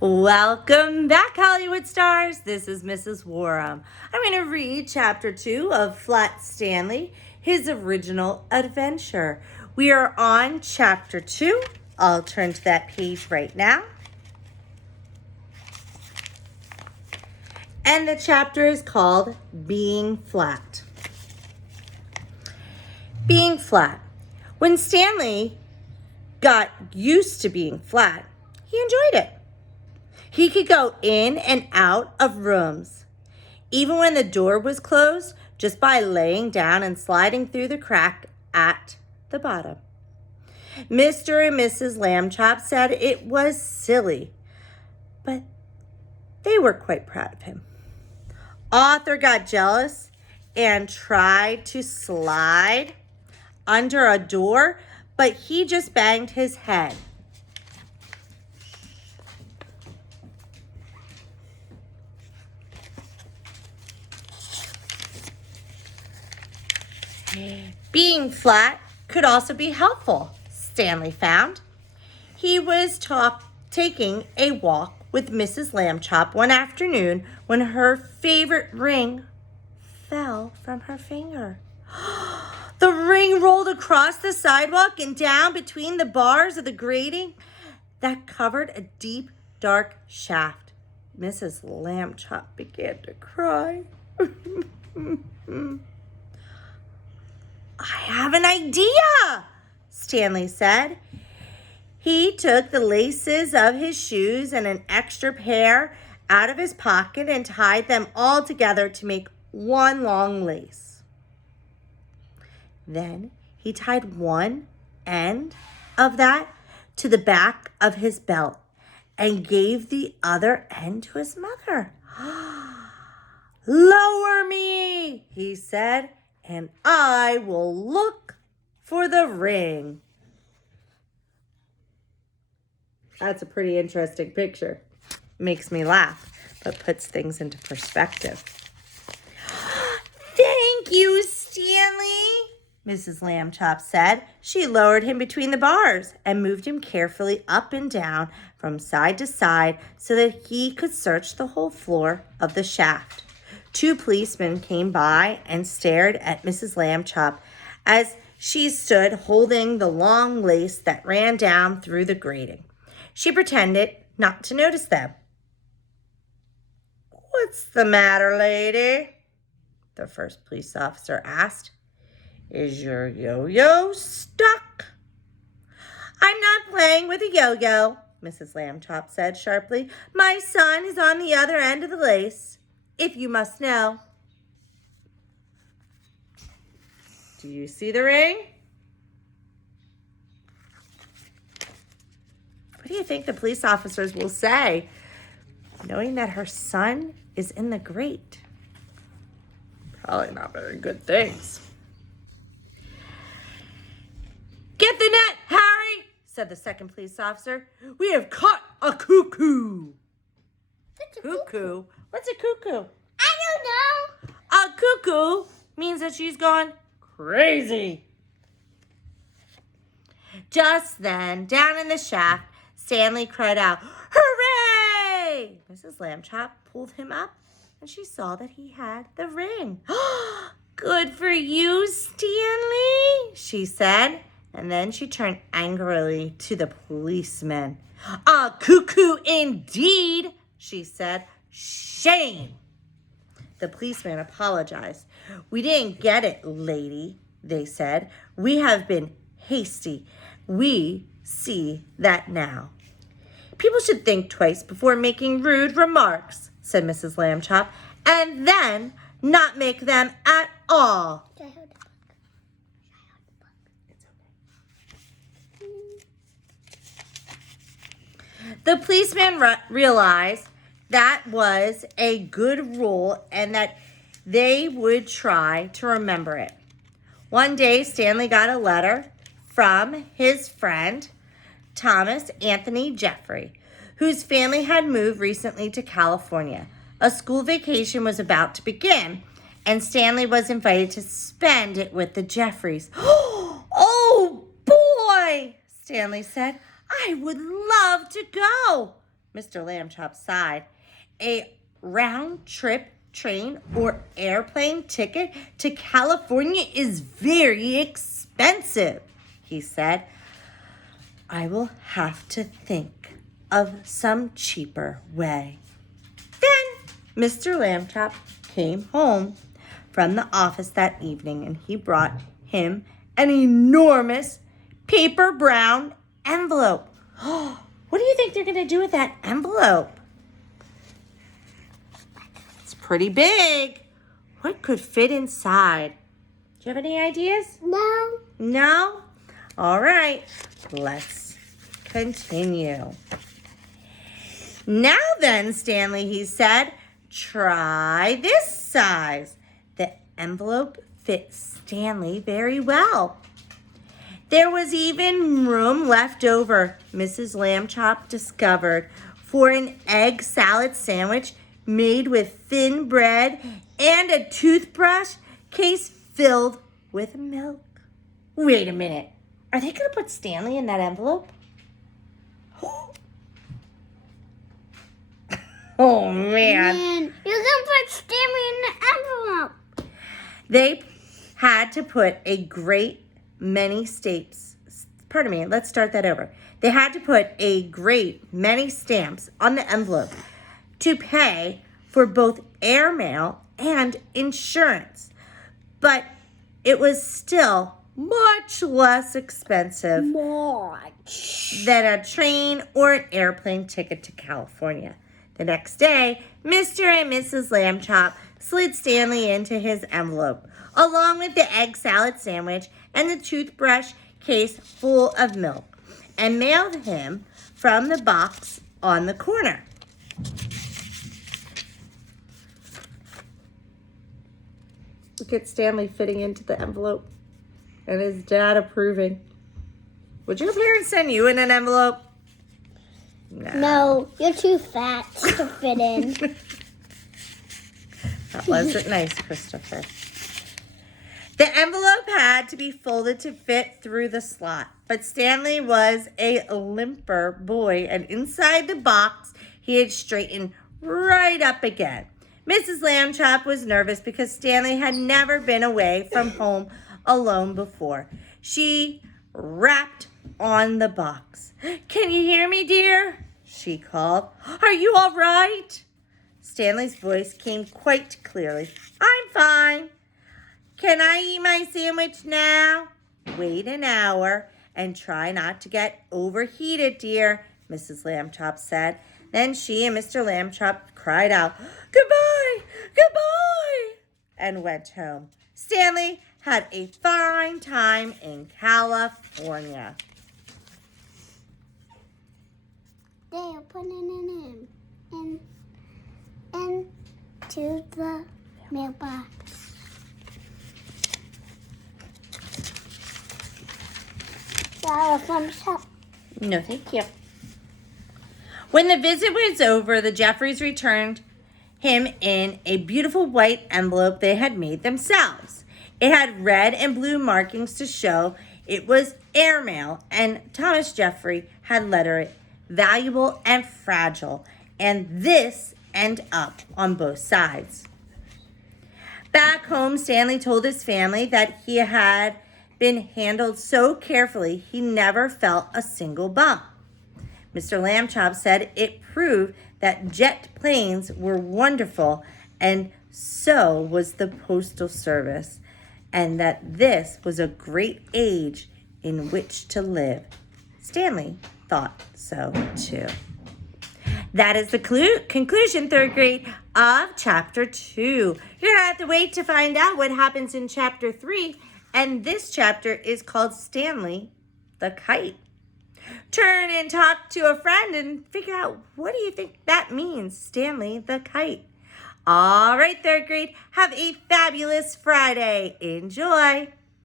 Welcome back, Hollywood stars. This is Mrs. Warham. I'm going to read Chapter 2 of Flat Stanley, his original adventure. We are on Chapter 2. I'll turn to that page right now. And the chapter is called Being Flat. Being flat. When Stanley got used to being flat, he enjoyed it. He could go in and out of rooms, even when the door was closed, just by laying down and sliding through the crack at the bottom. Mr. and Mrs. Lambchop said it was silly, but they were quite proud of him. Arthur got jealous and tried to slide under a door, but he just banged his head. Being flat could also be helpful, Stanley found. He was taking a walk with Mrs. Lambchop one afternoon when her favorite ring fell from her finger. The ring rolled across the sidewalk and down between the bars of the grating that covered a deep, dark shaft. Mrs. Lambchop began to cry. I have an idea, Stanley said. He took the laces of his shoes and an extra pair out of his pocket and tied them all together to make one long lace. Then he tied one end of that to the back of his belt and gave the other end to his mother. Lower me, he said, and I will look for the ring. That's a pretty interesting picture. Makes me laugh, but puts things into perspective. Thank you, Stanley, Mrs. Lambchop said. She lowered him between the bars and moved him carefully up and down from side to side so that he could search the whole floor of the shaft. 2 policemen came by and stared at Mrs. Lambchop as she stood holding the long lace that ran down through the grating. She pretended not to notice them. What's the matter, lady? The first police officer asked. Is your yo-yo stuck? I'm not playing with a yo-yo, Mrs. Lambchop said sharply. My son is on the other end of the lace, if you must know. Do you see the ring? What do you think the police officers will say, knowing that her son is in the grate? Probably not very good things. Get the net, Harry, said the second police officer. We have caught a cuckoo. What's a Cuckoo? What's a cuckoo? I don't know. A cuckoo means that she's gone crazy. Just then, down in the shaft, Stanley cried out, Hooray! Mrs. Lambchop pulled him up, and she saw that he had the ring. Good for you, Stanley, she said. And then she turned angrily to the policeman. A cuckoo indeed, she said. Shame. The policeman apologized. We didn't get it, lady, they said. We have been hasty. We see that now. People should think twice before making rude remarks, said Mrs. Lambchop, and then not make them at all. The policeman realized that was a good rule and that they would try to remember it. One day, Stanley got a letter from his friend, Thomas Anthony Jeffrey, whose family had moved recently to California. A school vacation was about to begin, and Stanley was invited to spend it with the Jeffreys. Oh, boy, Stanley said. I would love to go. Mr. Lambchop sighed. A round-trip train or airplane ticket to California is very expensive, he said. I will have to think of some cheaper way. Then Mr. Lambchop came home from the office that evening, and he brought him an enormous paper brown envelope. What do you think they're going to do with that envelope? It's pretty big. What could fit inside? Do you have any ideas? No. No? All right, let's continue. Now then, Stanley, he said, try this size. The envelope fit Stanley very well. There was even room left over, Mrs. Lambchop discovered, for an egg salad sandwich made with thin bread and a toothbrush case filled with milk. Wait a minute. Are they going to put Stanley in that envelope? Oh, man. You can put Stanley in the envelope. They had to put a great many stamps. Pardon me, let's start that over. They had to put a great many stamps on the envelope to pay for both airmail and insurance. But it was still much less expensive than a train or an airplane ticket to California. The next day, Mr. and Mrs. Lambchop slid Stanley into his envelope, along with the egg salad sandwich and the toothbrush case full of milk, and mailed him from the box on the corner. Look at Stanley fitting into the envelope and his dad approving. Would your parents send you in an envelope? No, you're too fat to fit in. That wasn't nice, Christopher. The envelope had to be folded to fit through the slot, but Stanley was a limper boy, and inside the box, he had straightened right up again. Mrs. Lambchop was nervous because Stanley had never been away from home alone before. She rapped on the box. "Can you hear me, dear?" she called. "Are you all right?" Stanley's voice came quite clearly. "I'm fine. Can I eat my sandwich now?" "Wait an hour and try not to get overheated, dear," Mrs. Lambchop said. Then she and Mr. Lambchop cried out, "Goodbye, goodbye," and went home. Stanley had a fine time in California. They are putting it into the mailbox. Thumbs up. No, thank you. When the visit was over, the Jeffries returned him in a beautiful white envelope they had made themselves. It had red and blue markings to show it was airmail, and Thomas Jeffrey had lettered it valuable and fragile, and this and up on both sides. Back home, Stanley told his family that he had been handled so carefully he never felt a single bump. Mr. Lambchop said it proved that jet planes were wonderful, and so was the Postal Service, and that this was a great age in which to live. Stanley thought so too. That is the conclusion, third grade, of Chapter 2. You're going to have to wait to find out what happens in Chapter 3, and this chapter is called Stanley the Kite. Turn and talk to a friend and figure out, what do you think that means, Stanley the Kite? All right, third grade, have a fabulous Friday. Enjoy.